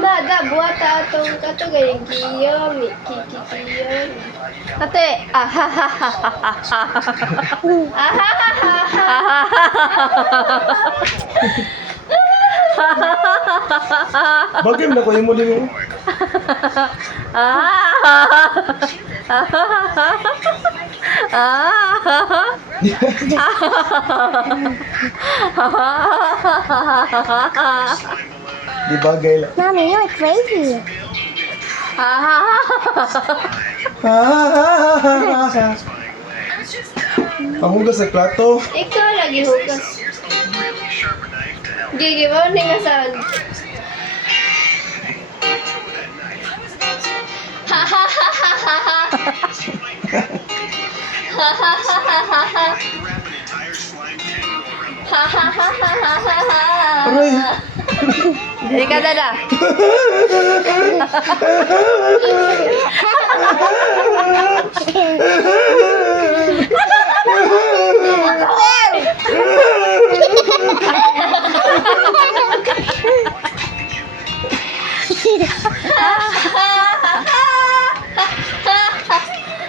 Mada, buhat atong katugay giyon, kikikiyon. Ate, Bagay na ko yung muli mo. Di bagay lang. Mommy, you're crazy. Panghugas sa plato. Ikaw lagi hugas. Gigi mo ni nga saan. Aray! Ika dada.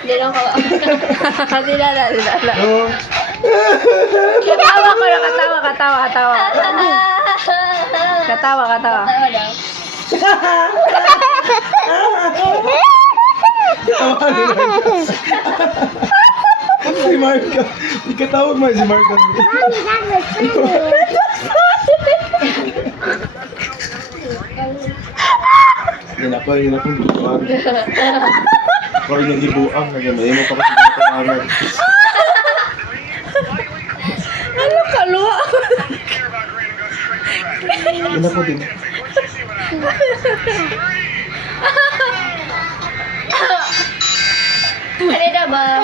Dilong ko. Dilala. Oh. Katawa ko na, katawa. Katawa daw. Si Marka. Ikatawag mo si Marka. Mommy, that was funny. Yan ako gibuang. Ako rin yung gibuang. Nagamayin mo pa kasi mga kamaran. Ano kalua? Yan ako din. Ano ba?